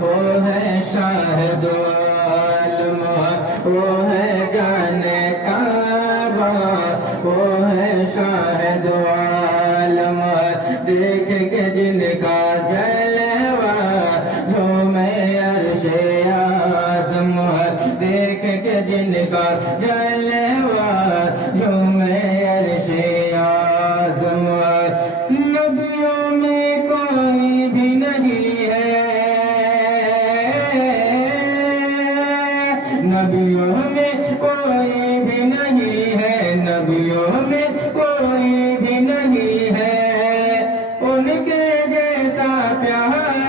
وہ ہے شاہد عالم، وہ ہے جانے کعبہ، وہ ہے شاہد عالم، دیکھ کے جن کا جلوہ جھومے عرش اعظم، دیکھ کے جن کا جلوہ جھومے عرش اعظم۔ نبیوں میں کوئی بھی نہیں ہے، نبیوں میں کوئی بھی نہیں ہے، نبیوں میں کوئی بھی نہیں ہے ان کے جیسا پیارا